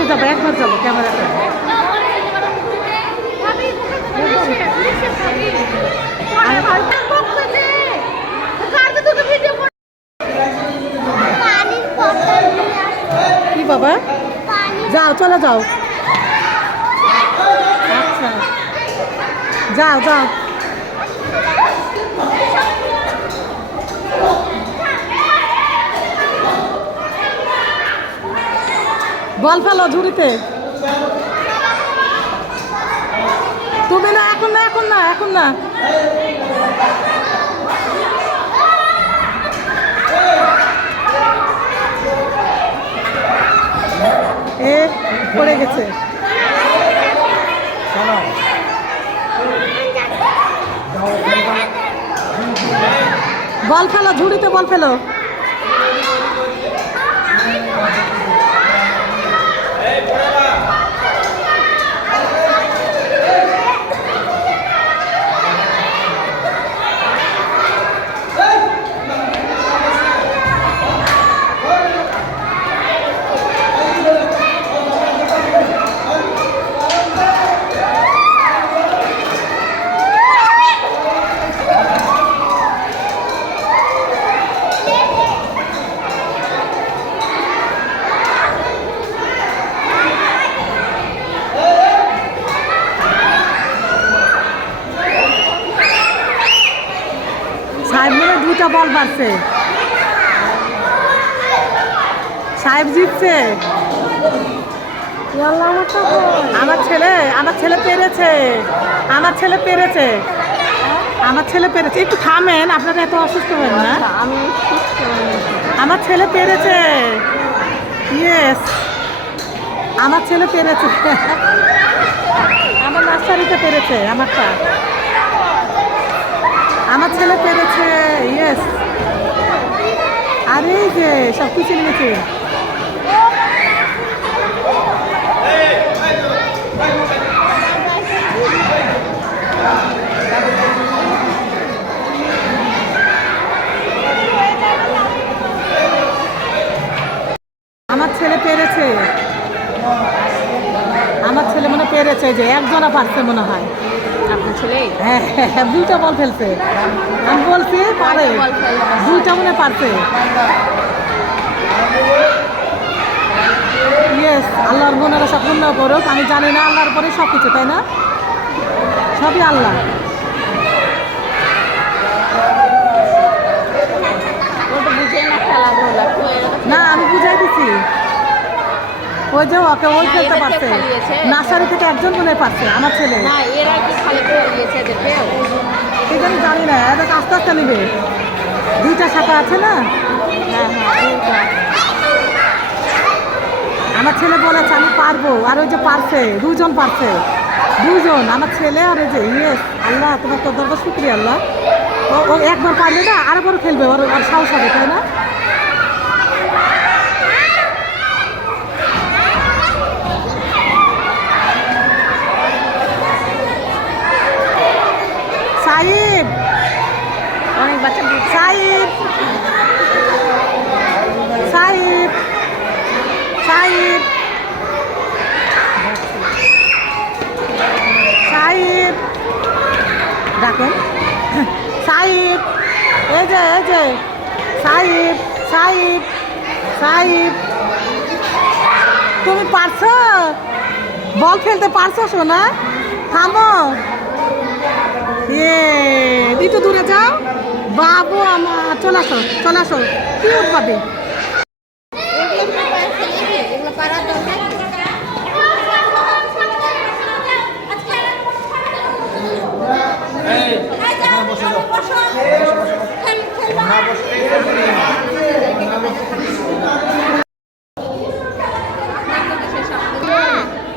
একটু যাবো, একবার যাবো ক্যামেরাটা। কি বাবা? যাও, চলে যাও। আচ্ছা, যাও যাও। বল ফেলো ঝুড়িতে। তুমি না, এখন না, এখন না, এখন না। এ পড়ে গেছে। বল ফেলো ঝুড়িতে, বল ফেলো। সাহেব মনে দুইটা বল মারছে। সাহেব জিতছে। আমার ছেলে পেরেছে, আমার ছেলে পেরেছে, আমার ছেলে পেরেছে। একটু থামেন, আপনারা এত অসুস্থ হবেন না। আমার ছেলে পেরেছে। ইয়েস, আমার ছেলে পেরেছে। আমার নার্সারিতে পেরেছে, আমারটা। আমার ছেলে পেরেছে। ইয়েস। আরে যে সব কিছু নিয়েছে। আমার ছেলে পেরেছে, আমার ছেলে মনে পেরেছে। যে একজনা পারছে মনে হয়। আপনার ছেলে? হ্যাঁ, দুইটা বল ফেলছে। আমি বলছি পারে, দুইটা মনে পারছে। ইয়েস, আল্লাহর মনের সব পূর্ণ করুক। আমি জানি না, আল্লাহর পরে সব কিছু, তাই না? সবই আল্লাহ। না, আমি বুঝাই দিছি। ওই যে ওকে ওই খেলতে পারছে, নার্সারি থেকে একজন মনে পারছে আমার ছেলে। এই আমি জানি না, এটা আস্তে আস্তে নিবে। দুইটা শাখা আছে না? আমার ছেলে বলেছে আমি পারবো, আর ওই যে পারছে, দুজন পারছে, দুজন, আমার ছেলে আর ওই যে। ইয়েস, আল্লাহ তোমার তো দরকার, শুক্রিয়া আল্লাহ। ও একবার পারলে না আরেকবার খেলবে, ওর সাহস হবে, তাই না? সাইদ, অনেক বাচ্চা। সাইদ, সাইদ, সাইদ, সাইদ ডাকেন। সাইদ, এই যে সাইদ, সাইদ, সাইদ। তুমি পারছো? বল ফেলতে পারছো সোনা? থামো। একটু দূরে যাও বাবু আমার। চলে আসো, চলে আসো, কি উঠবাবে।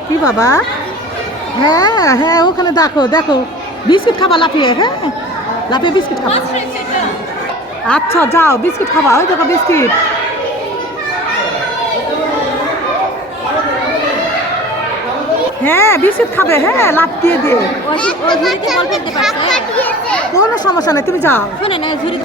কি বাবা? হ্যাঁ হ্যাঁ, ওখানে দেখো দেখো, বিস্কিট খাবা লাফিয়ে। হ্যাঁ, লাফিয়ে বিস্কিট খাবা। আচ্ছা যাও, বিস্কিট খাবা। ওই দেখো বিস্কিট। হ্যাঁ, বিস্কিট খাবে। হ্যাঁ, লাফ দিয়ে দিয়ে। কোনো সমস্যা নেই, তুমি যাও। শুনে না, ঝুড়ি